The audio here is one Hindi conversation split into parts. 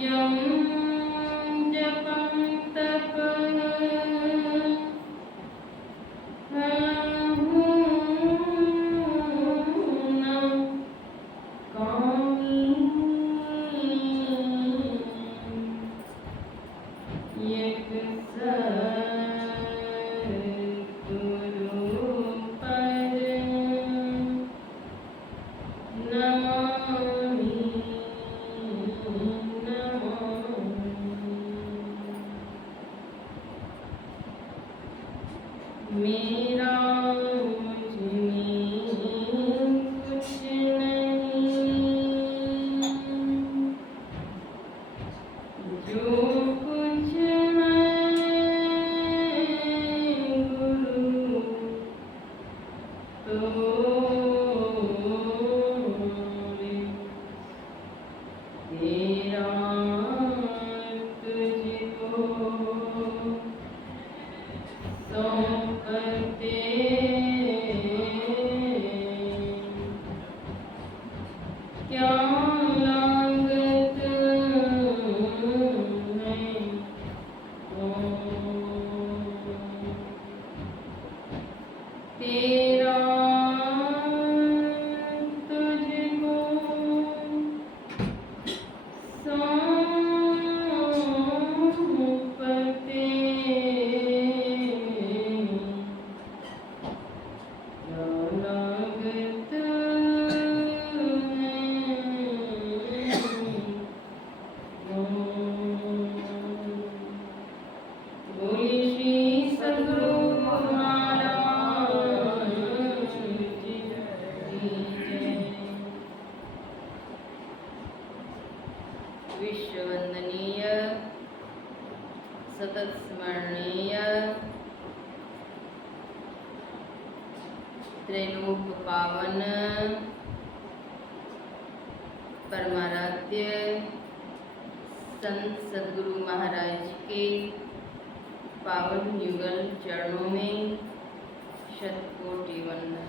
यं जपं तपः फलमूनं कामी यत् सद्गुरुपदं नमामि मेरा मुझ में कुछ नहीं, जो कुछ है गुरु तोरे, तेरा तुझको सौंपते क्या लागत है तेरा तुझको सौंपते क्या लागत बोलिए श्री सद्गुरु महाराज की जय। विश्ववंदनीय सतत स्मरणीय त्रैलोक पावन परमाराध्य संत सद्गुरु महाराज के पावन युगल चरणों में शतकोटि वंदन।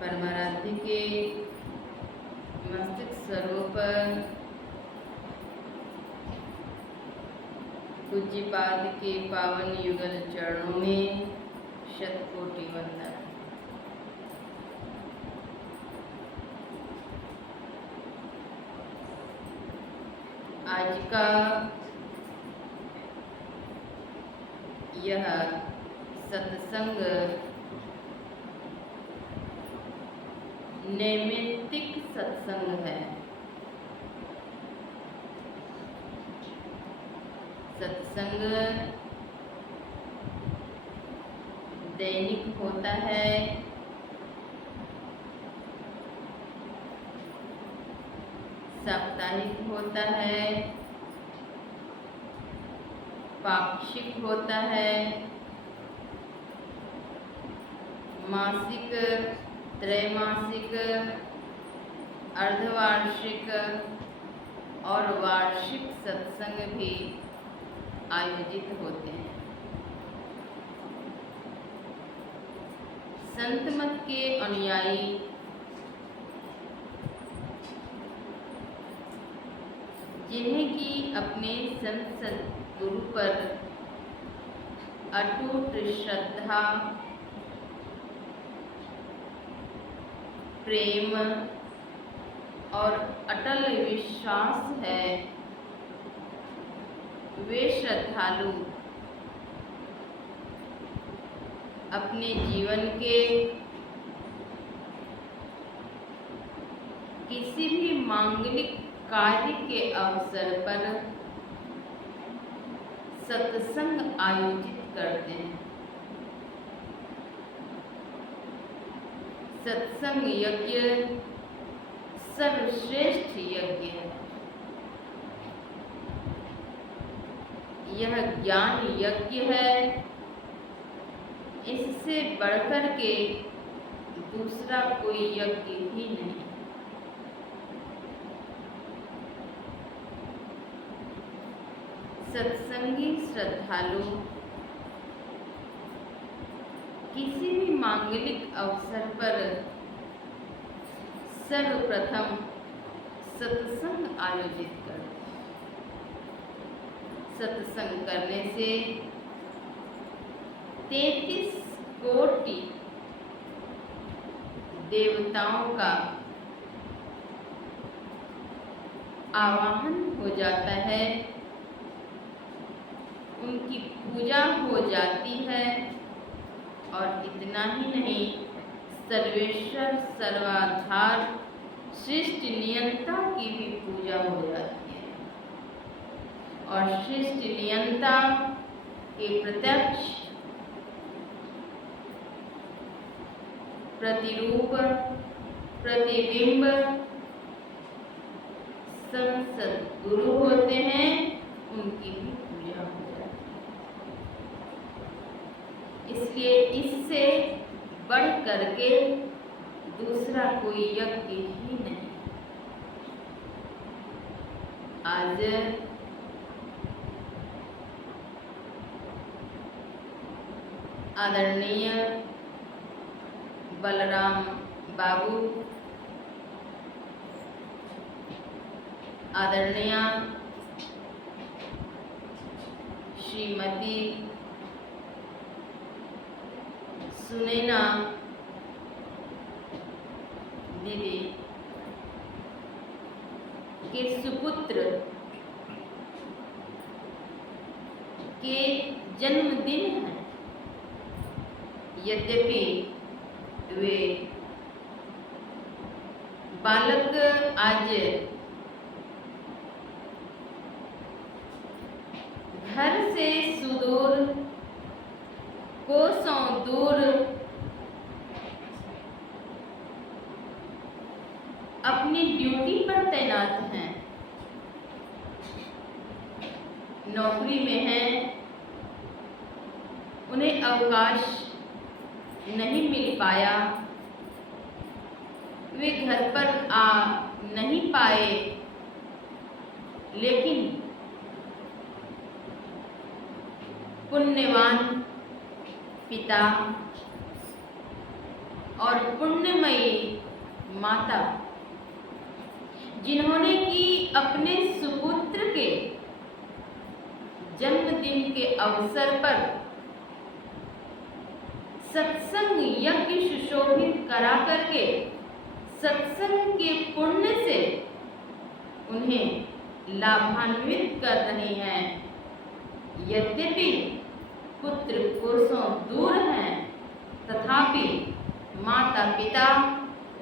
परमाराध्य के मस्तिष्क स्वरूप पूज्यपाद के पावन युगल चरणों में शतकोटि वंदन। आज का यह सत्संग नैमित्तिक सत्संग है। सत्संग दैनिक होता है, साप्ताहिक होता है, पाक्षिक होता है, मासिक, त्रैमासिक, अर्धवार्षिक और वार्षिक सत्संग भी आयोजित होते हैं। संत मत के अनुयायी जिन्हें कि अपने संत सद्गुरु पर अटूट श्रद्धा, प्रेम और अटल विश्वास है, वे श्रद्धालु अपने जीवन के किसी भी मांगलिक कार्य के अवसर पर सत्संग आयोजित करते हैं। सत्संग यज्ञ सर्वश्रेष्ठ यज्ञ है। यह ज्ञान यज्ञ है, इससे बढ़कर के दूसरा कोई यज्ञ ही नहीं। सत्संगी श्रद्धालु किसी भी मांगलिक अवसर पर सर्वप्रथम सत्संग आयोजित कर। सत्संग करने से 33 कोटि देवताओं का आवाहन हो जाता है, उनकी पूजा हो जाती है। और इतना ही नहीं, सर्वेश्वर सर्वाधार सृष्टि नियंता की भी पूजा हो जाती है। और सृष्टि नियंता के प्रत्यक्ष प्रतिरूप प्रतिबिंब संसद गुरु होते हैं, उनकी भी पूजा हो जाती है। इसलिए इससे बढ़ करके दूसरा कोई यज्ञ ही नहीं। आज आदरणीय बलराम बाबू, आदरणीय श्रीमती सुनैना दीदी के सुपुत्र के जन्मदिन है। यद्यपि वे बालक आज घर से सुदूर कोसों दूर अपनी ड्यूटी पर तैनात हैं, नौकरी में हैं। उन्हें अवकाश नहीं मिल पाया, वे घर पर आ नहीं पाए, लेकिन पुण्यवान पिता और पुण्यमयी माता, जिन्होंने कि अपने सुपुत्र के जन्मदिन के अवसर पर सत्संग यज्ञ सुशोभित करा करके सत्संग के पुण्य से उन्हें लाभान्वित कर रही हैं। यद्यपि पुत्र कोसों दूर हैं, तथापि माता पिता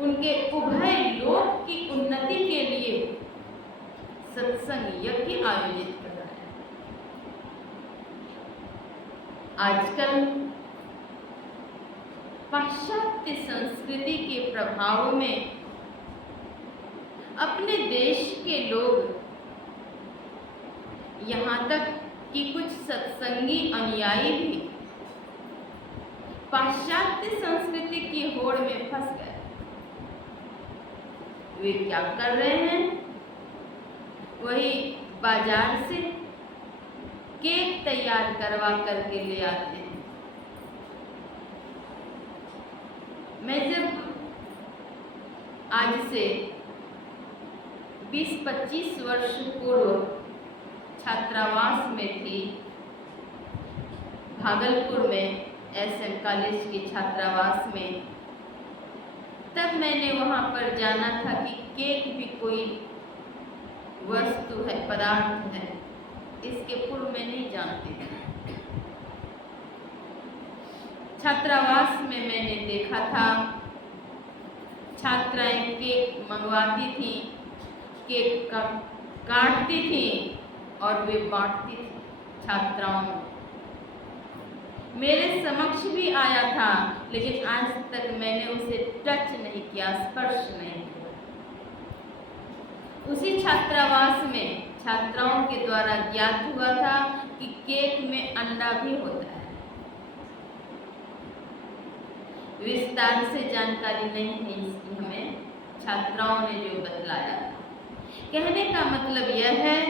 उनके उभय लोक की उन्नति के लिए सत्संग यज्ञ आयोजित कर रहे हैं। आजकल पाश्चात्य संस्कृति के प्रभाव में अपने देश के लोग, यहाँ तक कि कुछ सत्संगी अनुयायी भी पाश्चात्य संस्कृति की होड़ में फंस गए। वे क्या कर रहे हैं? वही बाजार से केक तैयार करवा करके ले आते हैं। मैं जब आज से 20-25 वर्ष पूर्व छात्रावास में थी, भागलपुर में SM कॉलेज के छात्रावास में, तब मैंने वहाँ पर जाना था कि केक भी कोई वस्तु है, पदार्थ है। इसके पूर्व मैं नहीं जानती थी। छात्रावास में मैंने देखा था छात्राएं केक मंगवाती थी, केक काटती थी और वे बांटती थी छात्राओं में। मेरे समक्ष भी आया था, लेकिन आज तक मैंने उसे टच नहीं किया, स्पर्श नहीं किया। उसी छात्रावास में छात्राओं के द्वारा ज्ञात हुआ था कि केक में अंडा भी होता है। विस्तार से जानकारी नहीं है इसकी हमें, छात्राओं ने जो बतलाया था। कहने का मतलब यह है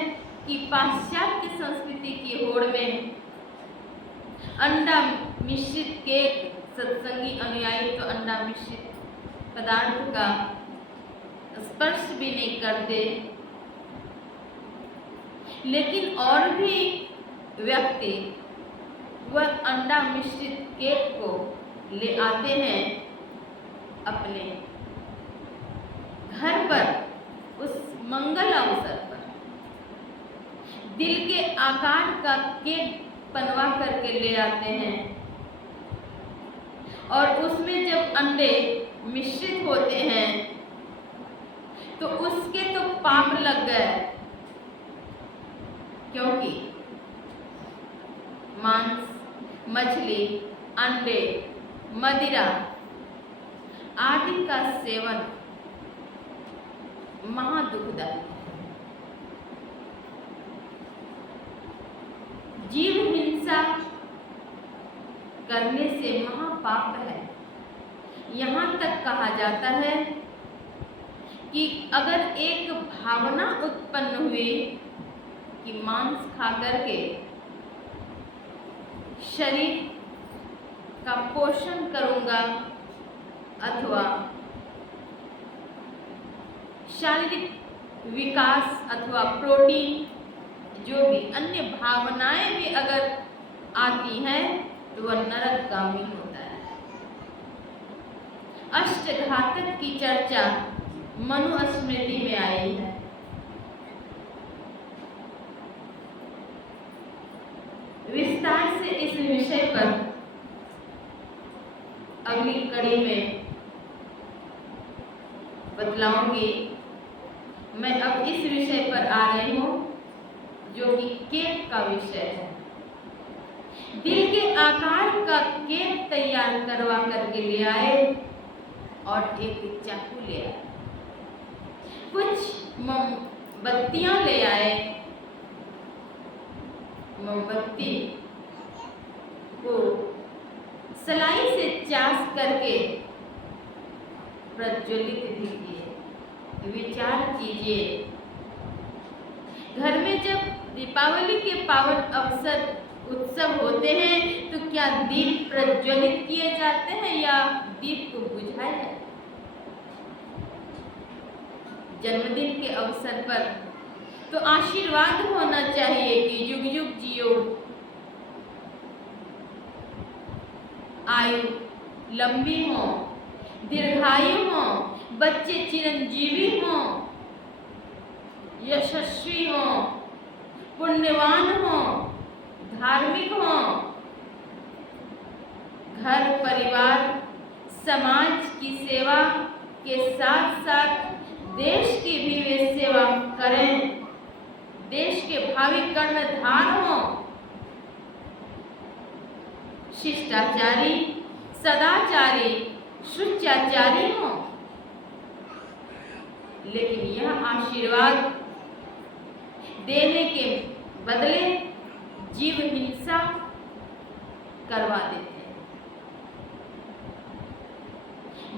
कि पाश्चात्य संस्कृति की होड़ में अंडा मिश्रित केक, सत्संगी अनुयायी तो अंडा मिश्रित पदार्थ का स्पर्श भी नहीं करते, लेकिन और भी व्यक्ति वह अंडा मिश्रित केक को ले आते हैं अपने घर पर उस मंगल अवसर पर। दिल के आकार का केक बनवा करके ले आते हैं और उसमें जब अंडे मिश्रित होते हैं तो उसके तो पाप लग गए, क्योंकि मांस, मछली, अंडे, मदिरा आदि का सेवन महादुखदायी है। जीव हिंसा करने से महापाप है। यहाँ तक कहा जाता है कि अगर एक भावना उत्पन्न हुई कि मांस खा करके शरीर का पोषण करूंगा अथवा शारीरिक विकास अथवा प्रोटीन जो भी अन्य भावनाएं भी अगर आती हैं तो वह नरकगामी होता है। अष्टघातक की चर्चा मनुस्मृति में आई है। विस्तार से इस विषय पर अगली कड़ी में बतलाऊंगी। मैं अब इस विषय पर आ रही हूँ जो कि केक का विषय है। दिल के आकार का केक तैयार करवा करके ले आए और एक चाकू ले आए, कुछ मोमबत्तियां ले आए। मोमबत्ती को सलाई से चास करके प्रज्वलित भी किए। विचार कीजिए, घर में जब दीपावली के पावन अवसर उत्सव होते हैं तो क्या दीप प्रज्वलित किए जाते हैं या दीप को बुझाया जाता है? जन्मदिन के अवसर पर तो आशीर्वाद होना चाहिए कि युग युग जियो, आयु लंबी हो, दीर्घायु हो, बच्चे चिरंजीवी हो, यशस्वी हो, पुण्यवान हो, धार्मिक हो, घर परिवार समाज की सेवा के साथ साथ देश की भी वे सेवा करें, देश के भावी कर्णधार हो, शिष्टाचारी, सदाचारी, शुचाचारी हो। लेकिन यह आशीर्वाद देने के बदले जीव हिंसा करवा देते हैं।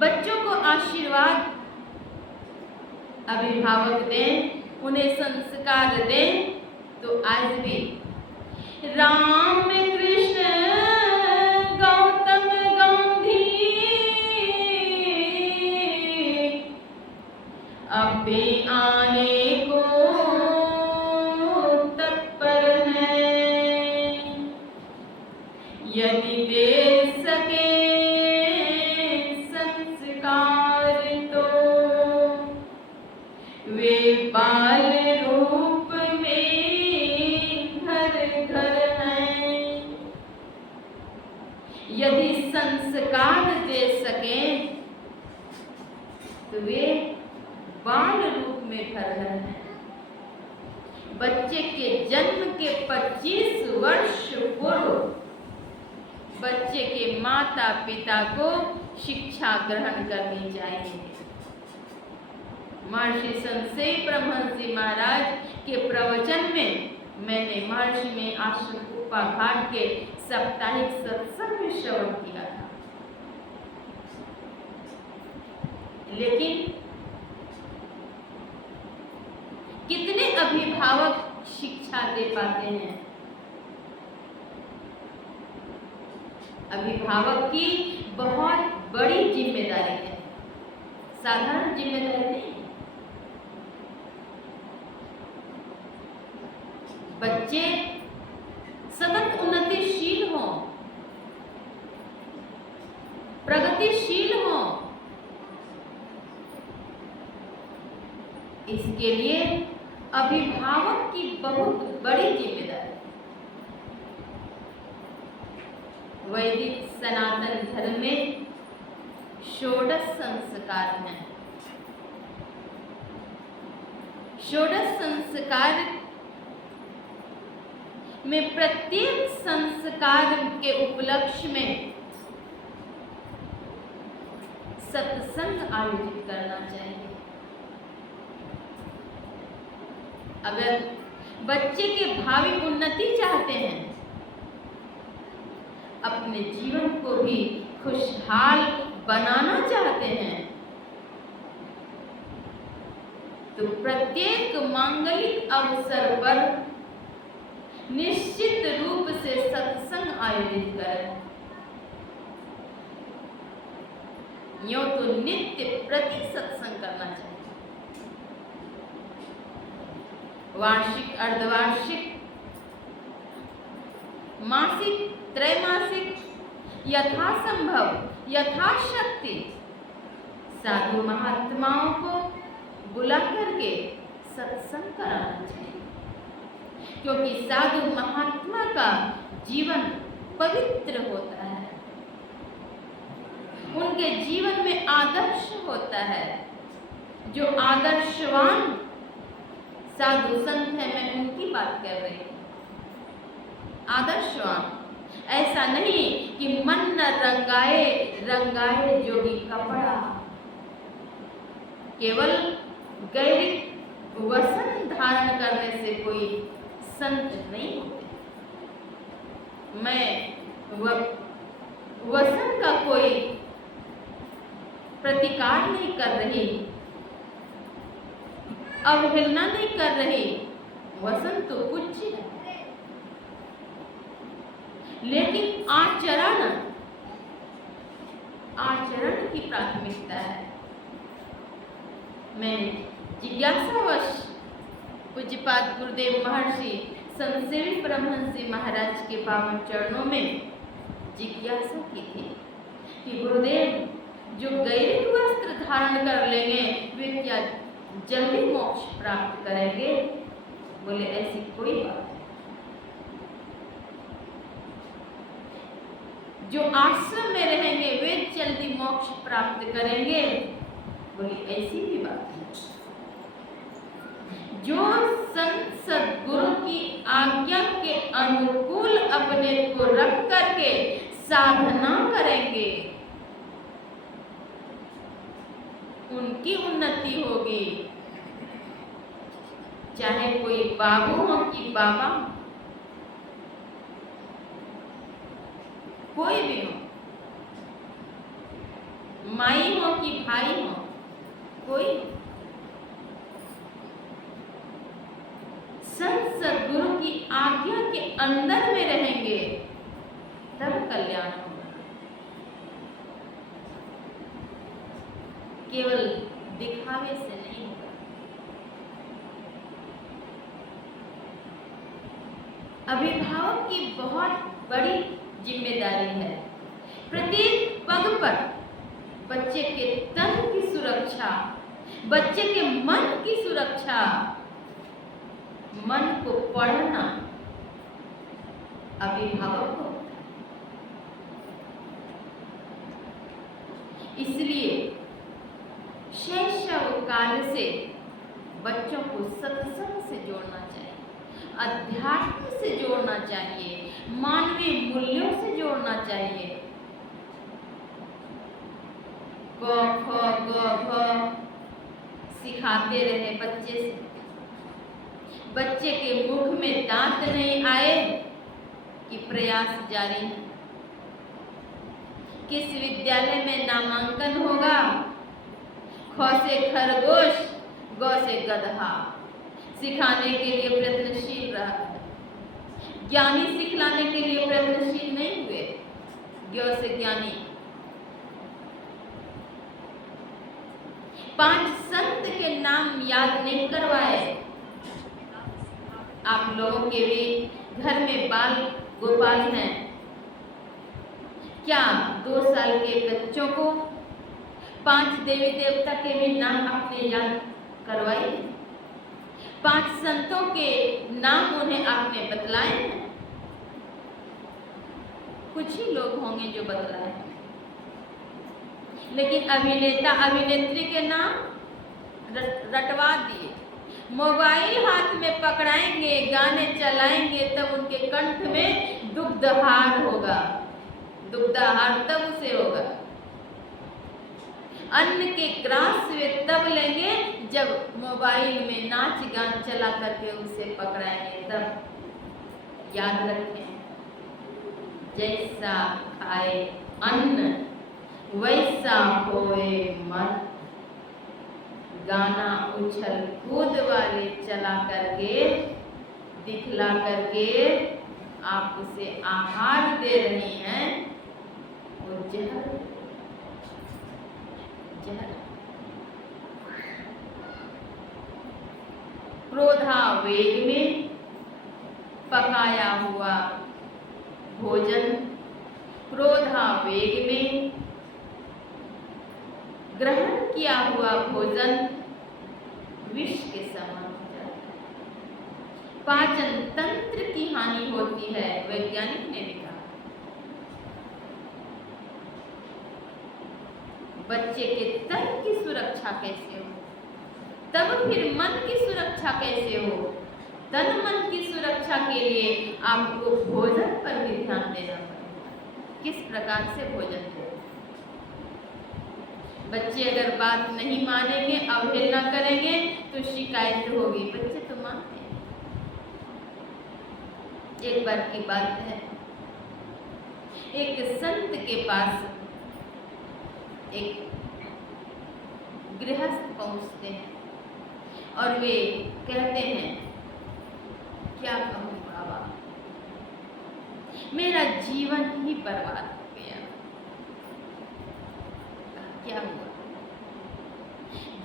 बच्चों को आशीर्वाद अभिभावक दें, उन्हें संस्कार दें, तो आज भी राम कृष्ण गौतम गांधी अब भी आने को तत्पर हैं। यदि दे सके संस्कार तो वे बाल रूप में घर घर हैं। यदि संस्कार दे सके तो वे बाल रूप में घर घर हैं। बच्चे के जन्म के 25 वर्ष पूर्व बच्चे के माता पिता को शिक्षा ग्रहण करनी चाहिए। महर्षि संशय परमहंस जी महाराज के प्रवचन में मैंने महर्षि में आश्रम उपाघाट के साप्ताहिक सत्संग में श्रवण किया था। लेकिन कितने अभिभावक शिक्षा दे पाते हैं? अभिभावक की बहुत बड़ी जिम्मेदारी है, साधारण जिम्मेदारी नहीं। बच्चे सतत उन्नतिशील हों, प्रगतिशील हों, इसके लिए अभिभावक की बहुत बड़ी जिम्मेदारी। वैदिक सनातन धर्म में षोडश संस्कार हैं। षोडश संस्कार में प्रत्येक संस्कार के उपलक्ष्य में सत्संग आयोजित करना चाहिए। अगर बच्चे के भावी उन्नति चाहते हैं, अपने जीवन को भी खुशहाल बनाना चाहते हैं, तो प्रत्येक मांगलिक अवसर पर निश्चित रूप से सत्संग आयोजित करें। यूं तो नित्य प्रति सत्संग करना चाहिए। वार्षिक, अर्धवार्षिक, मासिक, त्रैमासिक, यथासंभव, यथाशक्ति साधु महात्माओं को बुला करके सत्संग कराना चाहिए, क्योंकि साधु महात्मा का जीवन पवित्र होता है, उनके जीवन में आदर्श होता है। जो आदर्शवान साधु संत है, मैं उनकी बात कर रही हूँ। आदर्शवान, ऐसा नहीं कि मन न रंगाए रंगाए जोगी कपड़ा, केवल गैरिक वसन धारण करने से कोई संत नहीं होते। मैं वसन का कोई प्रतिकार नहीं कर रही, अवहेलना नहीं कर रही, वसन तो पूज्य है, लेकिन आचरण की प्राथमिकता है। मैंने जिज्ञासावश पूज्यपाद गुरुदेव महर्षि संतसेवी परमहंस जी महाराज के पावन चरणों में जिज्ञासा की थी कि गुरुदेव, जो गैरिक वस्त्र धारण कर लेंगे वे क्या जल्दी मोक्ष प्राप्त करेंगे? बोले ऐसी कोई बात नहीं। जो आश्रम में रहेंगे वे जल्दी मोक्ष प्राप्त करेंगे? बोले ऐसी भी बात नहीं। जो संत सद्गुरु की आज्ञा के अनुकूल अपने को रख करके साधना करेंगे, उनकी उन्नति होगी। चाहे कोई बाबू हो कि बाबा, कोई भी हो, माई हो कि भाई हो, कोई संत सद्गुरु की आज्ञा के अंदर में रहेंगे तब कल्याण होगा। केवल दिखावे से नहीं होगा। अभिभावक की बहुत बड़ी जिम्मेदारी है। प्रत्येक पग पर बच्चे के तन की सुरक्षा, बच्चे के मन की सुरक्षा, मन को पढ़ना अभिभावक को होता है। इसलिए शैशव काल से बच्चों को सत्संग से जोड़ना चाहिए, अध्यात्म से जोड़ना चाहिए, मानवीय मूल्यों से जोड़ना चाहिए। क ख ग घ सिखाते रहे बच्चे से। बच्चे के मुख में दांत नहीं आए कि प्रयास जारी है। किस विद्यालय में नामांकन होगा? ख से खरगोश, ग से गधा सिखाने के लिए प्रयत्नशील रहा है। ज्ञानी सिखलाने के लिए प्रयत्नशील नहीं हुए। ज्ञ से ज्ञानी। 5 संत के नाम याद नहीं करवाए। आप लोगों के भी घर में बाल गोपाल हैं, क्या 2 साल के बच्चों को 5 देवी देवता के भी नाम आपने याद करवाए? 5 संतों के नाम उन्हें आपने बतलाए हैं? कुछ ही लोग होंगे जो बतलाए हैं, लेकिन अभिनेता अभिनेत्री के नाम रटवा दिए। मोबाइल हाथ में पकड़ाएंगे, गाने चलाएंगे, तब उनके कंठ में दुग्धहार होगा। दुग्धहार तब उसे होगा। अन्न के ग्रास वे तब लेंगे जब मोबाइल में नाच गान चला करके उसे पकड़ाएंगे, तब। याद रखें, जैसा खाए अन्न वैसा होए मन। गाना उछल कूद वाले चला करके, दिखला करके आप उसे आहार दे रही हैं, वो जहर जहर। क्रोधावेग में पकाया हुआ भोजन, क्रोधावेग में ग्रहण किया हुआ भोजन विष के समान हो जाता है। पाचन तंत्र की हानि होती है, वैज्ञानिक ने भी कहा। बच्चे के तन की सुरक्षा कैसे हो, तब फिर मन की सुरक्षा कैसे हो? तन मन की सुरक्षा के लिए आपको भोजन पर भी ध्यान देना पड़ेगा। किस प्रकार से भोजन दें? बच्चे अगर बात नहीं मानेंगे, अवहेलना करेंगे, तो शिकायत होगी। बच्चे तो मानते हैं। एक बार की बात है, एक संत के पास एक गृहस्थ पहुंचते हैं और वे कहते हैं, क्या कहूँ बाबा, मेरा जीवन ही बर्बाद हो गया। क्या हुआ?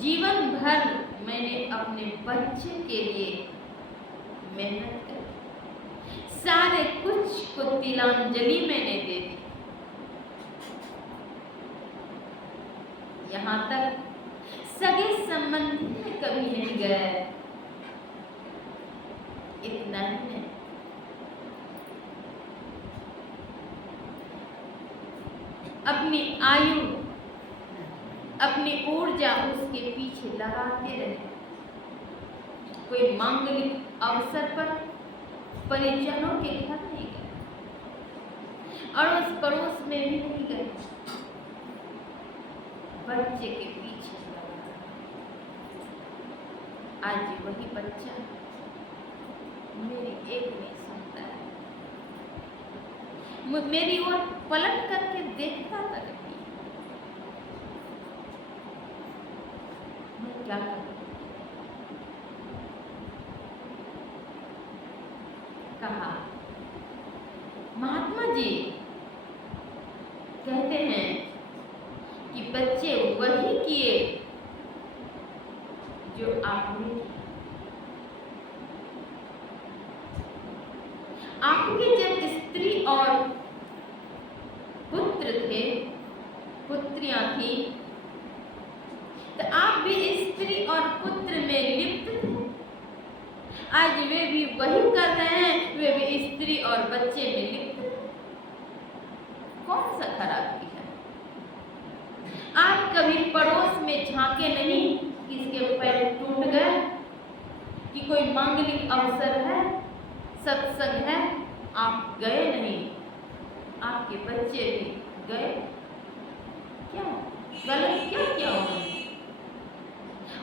जीवन भर मैंने अपने बच्चे के लिए मेहनत करी, सारे कुछ को तिलांजलि मैंने दे दी, यहाँ तक सगे संबंधी में कभी नहीं गए। इतना ही नहीं, अपनी आयु, अपनी ऊर्जा उसके पीछे लगाते रहे। कोई मांगलिक अवसर पर परिजनों के घर नहीं गए, अड़ोस पड़ोस में भी नहीं गए, बच्चे के पीछे लगा। आज वही बच्चा मेरी एक नहीं सुनता है, मेरी ओर पलट करके देखता तक नहीं। मैं क्या करूं? कहा, महात्मा जी कहते हैं कि बच्चे वही किए जो आपने किया। आपके जब स्त्री और पुत्र थे, पुत्रियां थी, तो आप भी स्त्री और पुत्र में लिप्त थे। आज वे भी वही कर रहे हैं, वे भी स्त्री और बच्चे में लिप्त हैं। कौन सा खराब किया? आप कभी पड़ोस में झांके नहीं, किसके पैर टूट गए, कि कोई मांगलिक अवसर है, सत्संग है, आप गए नहीं, आपके बच्चे भी गए। क्या गलत क्या किया उन्होंने?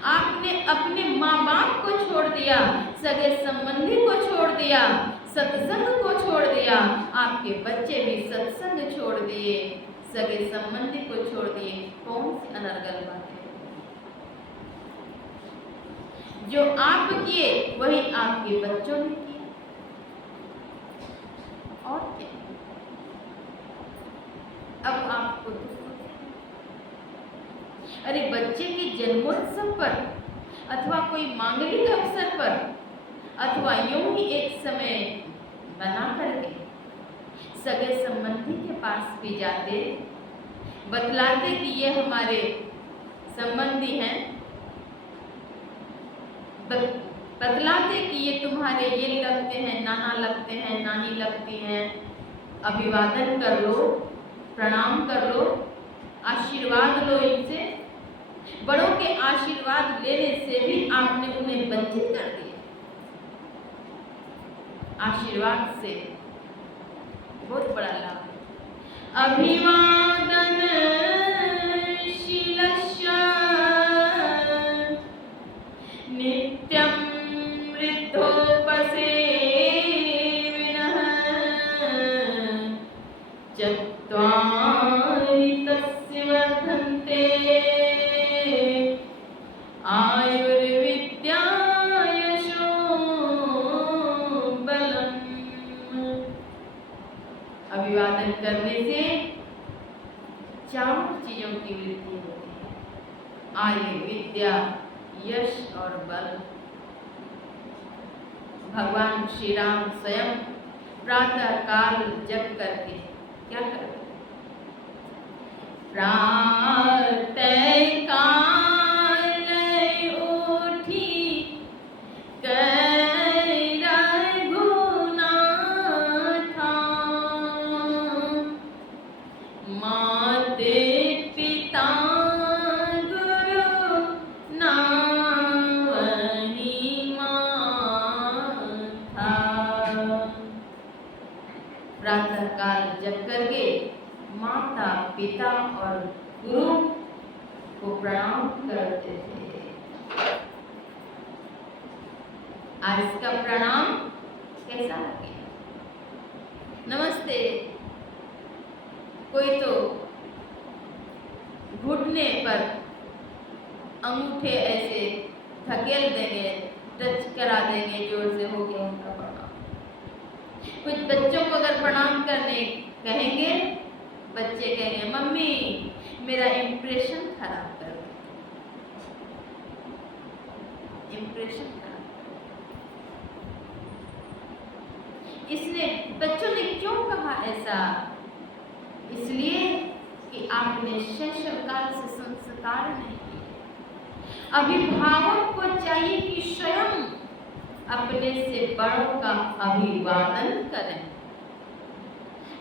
आपने अपने माँ बाप को छोड़ दिया, सगे संबंधी को छोड़ दिया, सत्संग को छोड़ दिया। आपके बच्चे भी सत्संग छोड़ दिए, सगे संबंधी को छोड़ दिए। कौन सी अनर्गल बात है? जो आप किए वही आपके बच्चों ने किया, और क्या? अब आपको दुख होता है। अरे बच्चे के जन्मोत्सव पर अथवा कोई मांगलिक अवसर पर अथवा यूं ही एक समय बना करके सगे संबंधी के पास भी जाते, बतलाते कि ये हमारे संबंधी हैं, बतलाते कि ये तुम्हारे ये लगते हैं, नाना लगते हैं, नानी लगती हैं, अभिवादन कर लो, प्रणाम कर लो, आशीर्वाद लो इनसे। बड़ों के आशीर्वाद लेने से भी आपने उन्हें वंचित कर दिया। आशीर्वाद से बहुत बड़ा लाभ है। अभिवादन शीलस्य नित्यं वृद्धोपसेविनः चत्वारि तस्य वर्धन्ते आयुर्विद्या यशो बलम्। अभिवादन करने से 4 चीजों की वृद्धि होती है, आयु, विद्या, यश और बल। भगवान श्री राम स्वयं प्रातः काल जग करके क्या करते? प्रातः काल उठी कर रघुनाथा, माते पिता गुरु नावनी माथा। प्रातः काल जग करके माता पिता और गुरु को प्रणाम करते थे। आज इसका प्रणाम कैसा लगे? नमस्ते। कोई तो घुटने पर अंगूठे ऐसे धकेल देंगे, टच करा देंगे, जोर से हो गया उनका प्रणाम। कुछ बच्चों को अगर प्रणाम करने कहेंगे, बच्चे कहेंगे मम्मी मेरा इम्प्रेशन खराब कर दो, इम्प्रेशन खराब। इसने बच्चों ने क्यों कहा ऐसा? इसलिए कि आपने शैशव काल से संस्कार नहीं किए। अभिभावक को चाहिए कि स्वयं अपने से बड़ों का अभिवादन करें।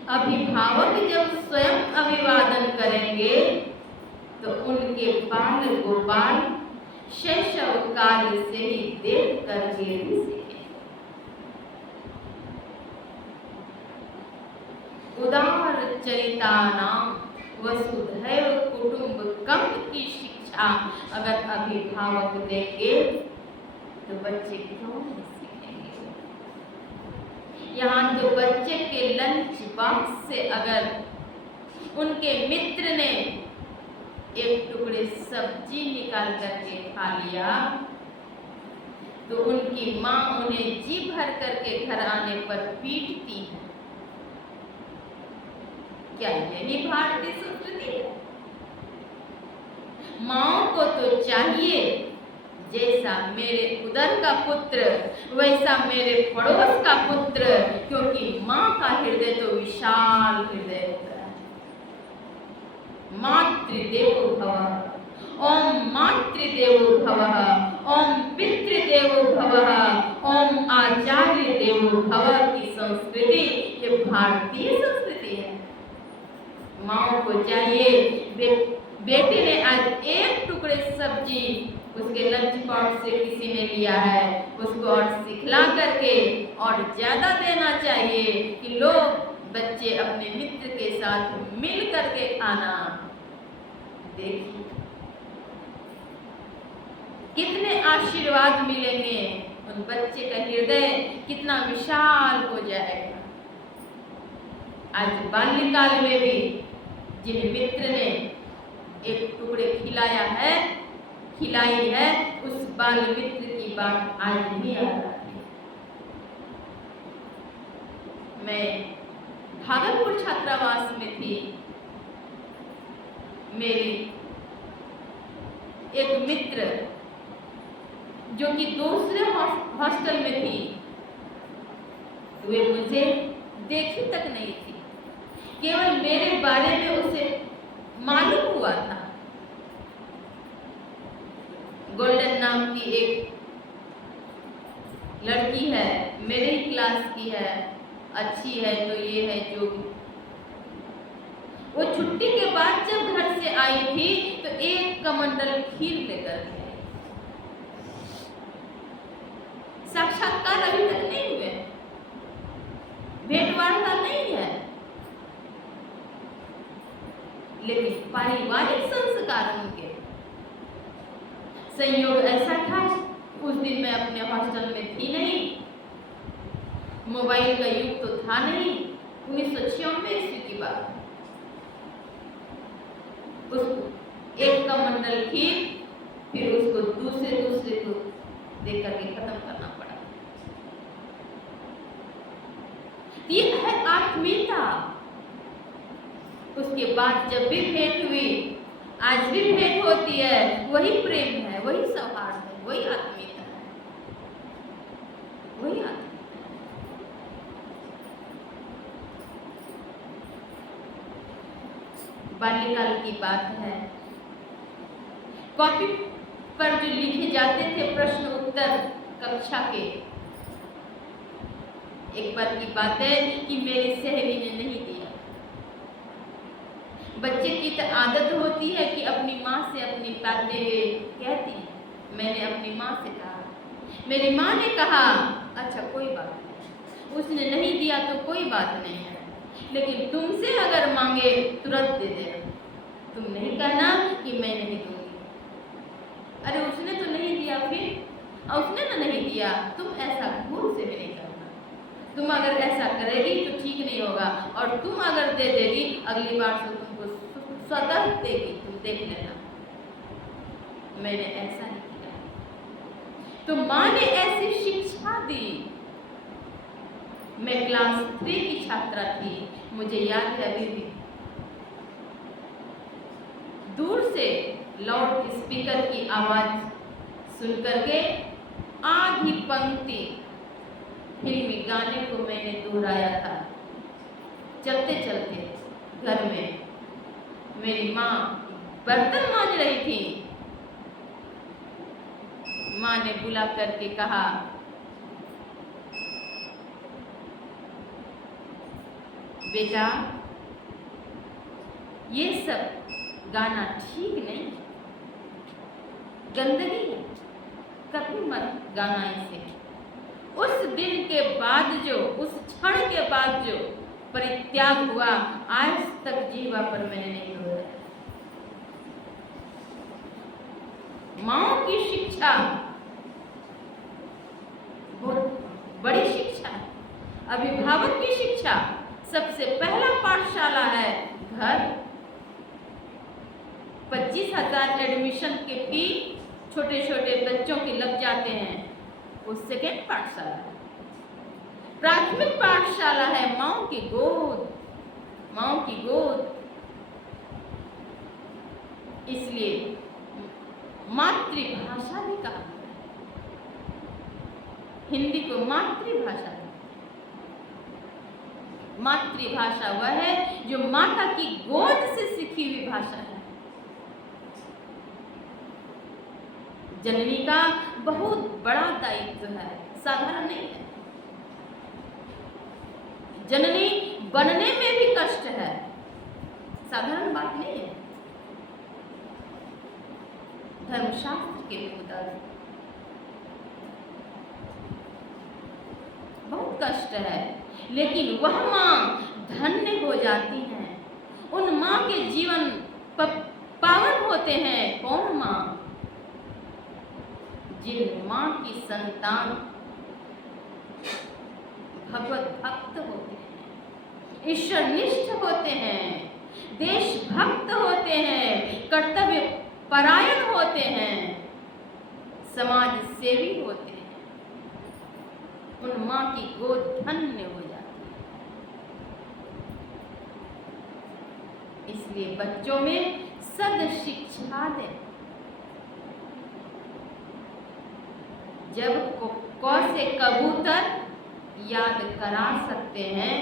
अभिभावक जब स्वयं अभिवादन करेंगे तो उनके बाल गोपाल शैशव काल से ही देख करके भी सीखें। उदार चरितानाम वसुधैव कुटुंबकम की शिक्षा अगर अभिभावक देंगे तो बच्चे क्यों नहीं सीखेंगे? यहाँ तो बच्चे के लंच बॉक्स से अगर उनके मित्र ने एक टुकड़े सब्जी निकाल करके खा लिया तो उनकी माँ उन्हें जी भर करके घर आने पर पीटती है। क्या यही भारतीय संस्कृति है? माँ को तो चाहिए जैसा मेरे उदर का पुत्र वैसा मेरे पड़ोस का पुत्र, क्योंकि माँ का हृदय तो विशाल हृदय होता है। मातृदेवो भवः, ओम मातृदेवो भवः, ओम पितृदेवो भवः, ओम आचार्य देवो भवः की संस्कृति ये भारतीय संस्कृति है। माँ को चाहिए बेटे ने आज एक टुकड़े सब्जी उसके लंच बॉक्स से किसी ने लिया है, उसको और सिखला करके और ज्यादा देना चाहिए कि लो बच्चे अपने मित्र के साथ मिल करके खाना। देखिए कितने आशीर्वाद मिलेंगे, उन बच्चे का हृदय कितना विशाल हो जाएगा। आज बाल्यकाल में भी जिन मित्र ने एक टुकड़े खिलाई है उस बाल मित्र की बात आज भी आ रही है। मैं भागलपुर छात्रावास में थी, मेरी एक मित्र जो कि दूसरे हॉस्टल में थी, वे मुझे देखी तक नहीं थी। केवल मेरे बारे में उसे मालूम हुआ था। गोल्डन नाम की एक लड़की है, मेरे ही क्लास की है, अच्छी है, तो ये है जो वो छुट्टी के बाद जब घर से आई थी तो एक कमंडल खीर लेकर के आई। साक्षात्कार अभी तक नहीं हुए, भेंट वार्ता नहीं है, लेकिन पारिवारिक संस्कार उनके। संयोग ऐसा था, उस दिन मैं अपने हॉस्टल में थी नहीं, मोबाइल का युग तो था नहीं, 1996 ईस्वी की बात। उसको एक का मंडल खीर, फिर उसको दूसरे को देकर के खत्म करना पड़ा। ये है आत्मीयता। उसके बाद जब भी भेंट हुई, आज भी भेंट होती है, वही प्रेम है, वही सौहार्द है, वही आत्मीयता है, वही आत्मीयता। बाल्यकाल की बात है, कॉपी पर जो लिखे जाते थे प्रश्न उत्तर कक्षा के, एक बार की बात है कि मेरी सहेली ने नहीं दिया। बच्चे की तो आदत होती है कि अपनी माँ से अपनी बातें कहती है। मैंने अपनी माँ से कहा, मेरी माँ ने कहा अच्छा कोई बात नहीं, उसने नहीं दिया तो कोई बात नहीं है, लेकिन तुमसे अगर मांगे तुरंत दे देना, तुम नहीं कहना कि मैं नहीं दूंगी। अरे उसने तो नहीं दिया, फिर उसने तो नहीं दिया, तुम ऐसा भूल से भी नहीं करना। तुम अगर ऐसा करेगी तो ठीक नहीं होगा, और तुम अगर दे देगी अगली बार से तुमको स्वतः देगी, तुम देख लेना। मैंने ऐसा नहीं किया, तो माँ ने ऐसी शिक्षा दी। मैं क्लास 3 की छात्रा थी, मुझे याद है अभी भी। दूर से लाउड स्पीकर की आवाज सुनकर के आधी पंक्ति फिल्मी गाने को मैंने दोहराया था। चलते चलते घर में मेरी माँ बर्तन मांज रही थी। माँ ने बुला करके कहा, बेटा ये सब गाना ठीक नहीं, गंदगी है, कभी मत गाना इसे। उस दिन के बाद जो, उस क्षण के बाद जो परित्याग हुआ, आज तक जीवा पर मैंने नहीं दोहराया। माँ की शिक्षा बहुत बड़ी शिक्षा है। अभिभावक की शिक्षा सबसे पहला पाठशाला है घर। 25,000 एडमिशन के फी छोटे छोटे बच्चों के लग जाते हैं, वो सेकेंड पाठशाला है। प्राथमिक पाठशाला है माँ की गोद, माँ की गोद। इसलिए मातृभाषा भी कहा है, हिंदी को मातृभाषा है। मातृभाषा वह है जो माता की गोद से सीखी हुई भाषा है। जननी का बहुत बड़ा दायित्व है, साधारण नहीं है। जननी बनने में भी कष्ट है, साधारण बात नहीं है। धर्मशास्त्र के मुताबिक बहुत कष्ट है, लेकिन वह माँ धन्य हो जाती है। उन माँ के जीवन पावन होते हैं। कौन माँ? जिन माँ की संतान भगवत भक्त होते हैं, ईश्वरनिष्ठ होते हैं, देशभक्त होते हैं, कर्तव्य परायण होते हैं, समाज सेवी होते हैं, उन माँ की गोद धन्य हो जाती है। इसलिए बच्चों में सद शिक्षा दें। जब क से कबूतर याद करा सकते हैं,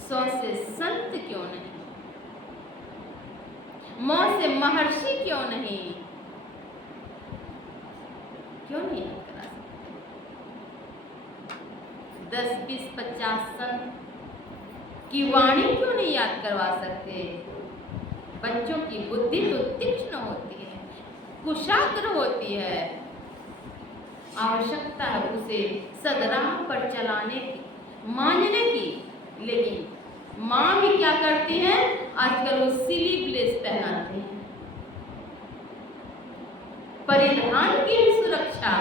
100 से संत क्यों नहीं, म से महर्षि क्यों नहीं, क्यों नहीं याद करा सकते? 10, 20, 50 संत की वाणी क्यों नहीं याद करवा सकते? बच्चों की बुद्धि तो तीक्ष्ण होती है, कुशाग्र होती है, आवश्यकता है उसे सदराह पर चलाने की, मानने की। लेकिन माँ भी क्या करती है, आजकल वो सिली ब्लेस पहनाते हैं, परिधान की सुरक्षा।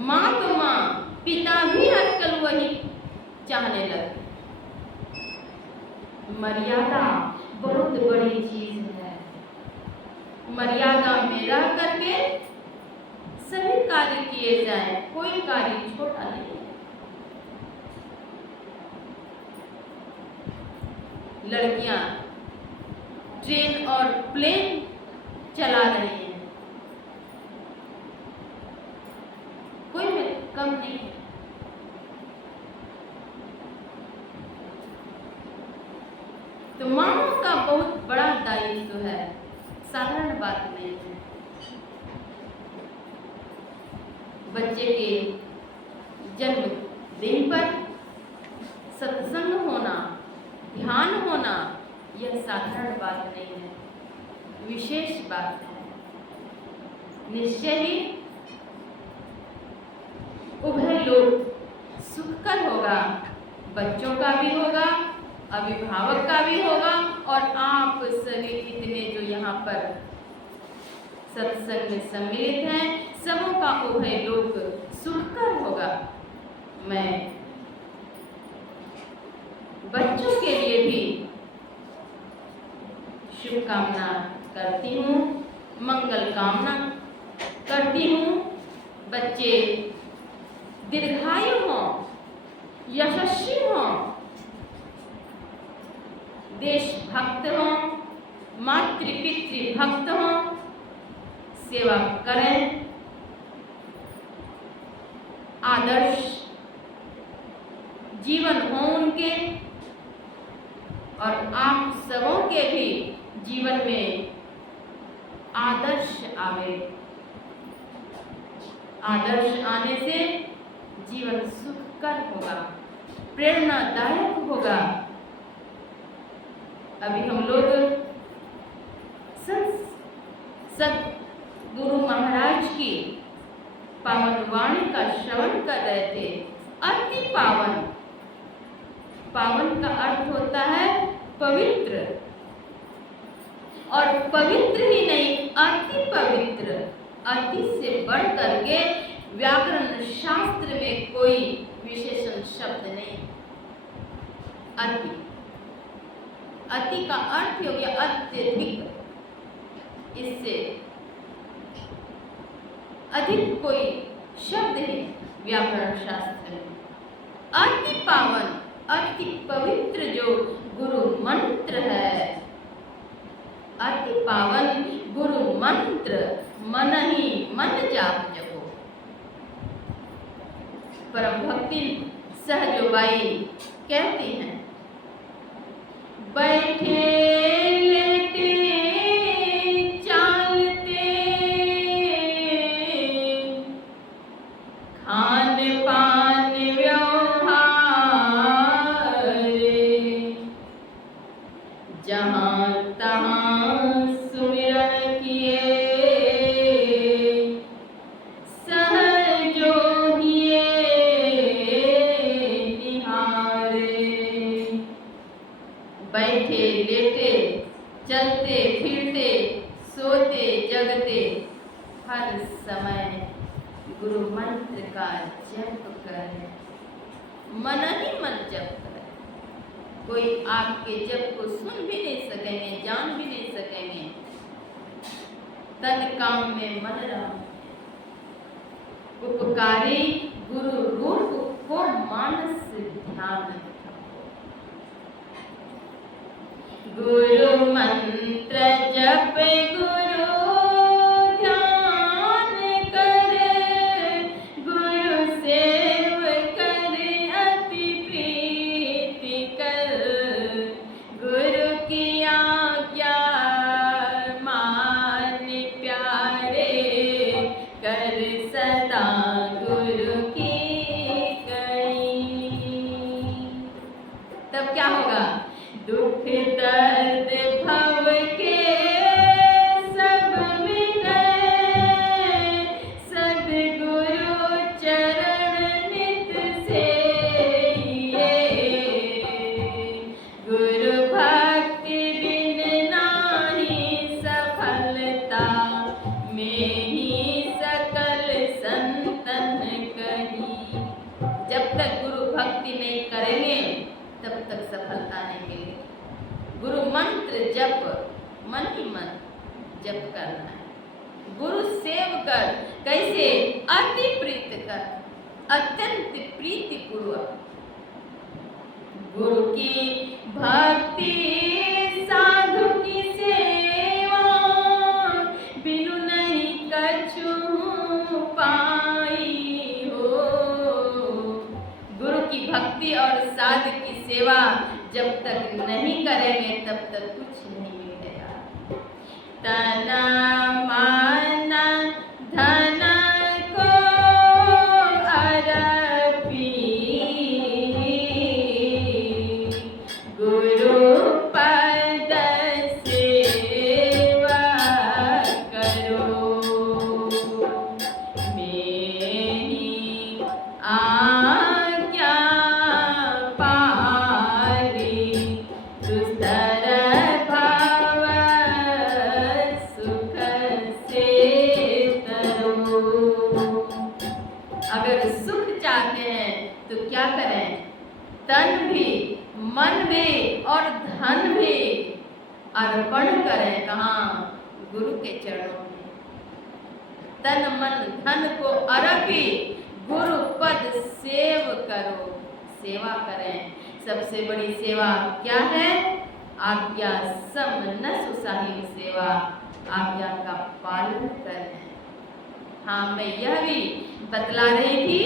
माँ तो माँ, पिता भी आजकल वही चाहने लगे। मर्यादा बहुत बड़ी चीज है, मर्यादा में रह करके सभी कार्य किए जाए, कोई कार्य छोटा नहीं है। लड़कियां ट्रेन और प्लेन चला रही हैं, कोई में कम नहीं है। तो माँ का बहुत बड़ा दायित्व है, साधारण बात नहीं है। बच्चे के जन्मदिन पर सत्संग होना, ध्यान होना, यह साधारण बात नहीं है, विशेष बात है। निश्चय ही उभय लोग सुखकर होगा, बच्चों का भी होगा, अभिभावक का भी होगा, और आप सभी इतने जो यहाँ पर सत्संग में सम्मिलित हैं, सबों का उभय लोग सुखकर होगा। मैं बच्चों के लिए भी शुभकामना करती हूँ, मंगल कामना करती हूँ। बच्चे दीर्घायु हों, यशस्वी हों, देशभक्त हों, मातृ-पितृ भक्त हों, सेवा करें, आदर्श जीवन हो उनके, और आप सबों के भी जीवन में आदर्श आवे। आदर्श आने से जीवन सुखकर होगा, प्रेरणादायक होगा। अभी हम लोग सद्गुरु महाराज की पावन वाणी का श्रवण कर रहे थे। अति पावन, पावन का अर्थ होता है पवित्र, और पवित्र ही नहीं, अति पवित्र। अति से बढ़ करके व्याकरण शास्त्र में कोई विशेषण शब्द नहीं। अति, अति का अर्थ हो गया अत्यधिक, इससे अधिक कोई शब्द है व्याकरण शास्त्र में। अति पावन, अति पवित्र जो गुरु मंत्र है, अति पावन गुरु मंत्र, मन ही मन जाप जपो। परम भक्ति सहजोबाई कहती हैं, बैठे लेटे चालते, खान पान व्यवहार, जहाँ तहाँ सुमिरन किए, सहजो हिए निहारे। बैठे लेटे चलते फिरते सोते जगते हर समय गुरु मंत्र का जप करें, मन ही मन जप करें। कोई आपके जप को सुन भी नहीं सकेंगे, जान भी नहीं सकेंगे। तद काम में मन रहा, उपकारी गुरु रूप को मानस ध्यान। गुरु मंत्र जप गुरु में ही सकल संतन कही। जब तक गुरु भक्ति नहीं करेंगे तब तक सफलता नहीं मिलेगी। गुरु मंत्र जप मन ही मन जप करना है। गुरु सेव कर कैसे? अति प्रीत कर, अत्यंत प्रीति पूर्वक। गुरु की भक्ति साधु की सेवा, बिनु नहीं कछु पाई हो। गुरु की भक्ति और साधु की सेवा जब तक नहीं करेंगे तब तक कुछ नहीं मिलेगा। तना माना धन को अर्पी, गुरु पद सेवा करो। मेरी आज्ञा पाली, दुस्तर भाव सुख से तरो। अगर सुख चाहते हैं तो क्या करें? तन भी, मन भी और धन भी अर्पण करें। कहाँ? गुरु के चरणों में। तन मन धन को अर्पी, गुरु पद सेव करो। सेवा करें। सबसे बड़ी सेवा क्या है? आज्ञा सम न सुसाहिब सेवा, आज्ञा का पालन करें। हाँ, मैं यह भी बतला रही थी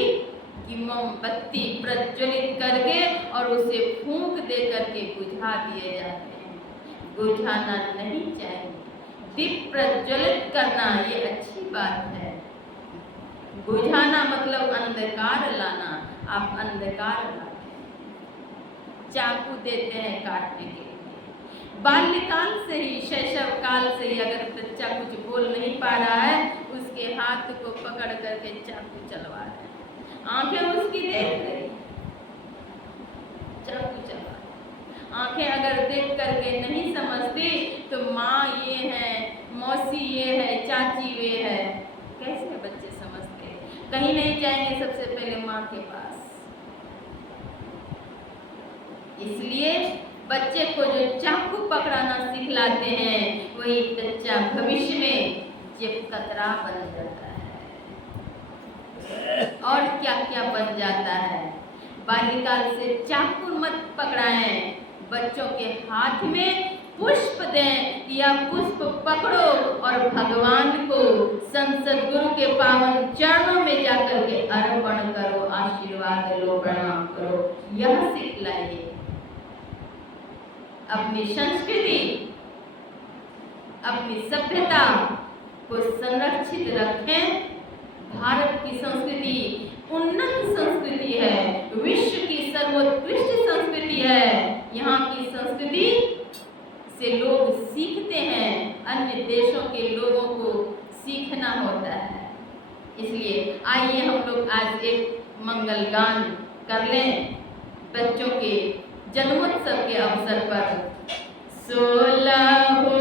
कि मोमबत्ती प्रज्वलित करके और उसे फूंक दे करके बुझा दिए जाते हैं। बुझाना नहीं चाहिए। दीप प्रज्वलित करना ये अच्छी बात है। बुझाना मतलब अंधकार लाना। आप अंधकार लाते हैं। चाकू देते हैं काटने के लिए। बाल्यकाल से ही, शैशव काल से ही अगर बच्चा कुछ बोल नहीं पा रहा है, उसके हाथ को पकड़ करके चाकू चलवा रहे हैं। आंखें उसकी देख रही, चाकू चलवा। आंखें अगर देख करके नहीं समझती तो माँ ये है, मौसी ये है, चाची वे है, कैसे बच्चे समझते? कहीं नहीं जाएंगे सबसे पहले माँ के पास। इसलिए बच्चे को जो चाकू पकड़ाना सिखलाते हैं, वही बच्चा भविष्य में जेब कतरा बन जाता है और क्या क्या बन जाता है। बाल्यकाल से चाकू मत पकड़ाएं। बच्चों के हाथ में पुष्प दें या पुष्प पकड़ो और भगवान को, संसद गुरु के पावन चरणों में जाकर के अर्पण करो, आशीर्वाद लो, प्रणाम करो। यह सिखलाइए। अपनी संस्कृति, अपनी सभ्यता को संरक्षित रखें। भारत की संस्कृति उन्नत संस्कृति है, विश्व की सर्वोत्कृष्ट संस्कृति है। यहाँ की संस्कृति से लोग सीखते हैं, अन्य देशों के लोगों को सीखना होता है। इसलिए आइए हम लोग आज एक मंगल गान कर लें बच्चों के जन्मोत्सव के अवसर पर। 16 हो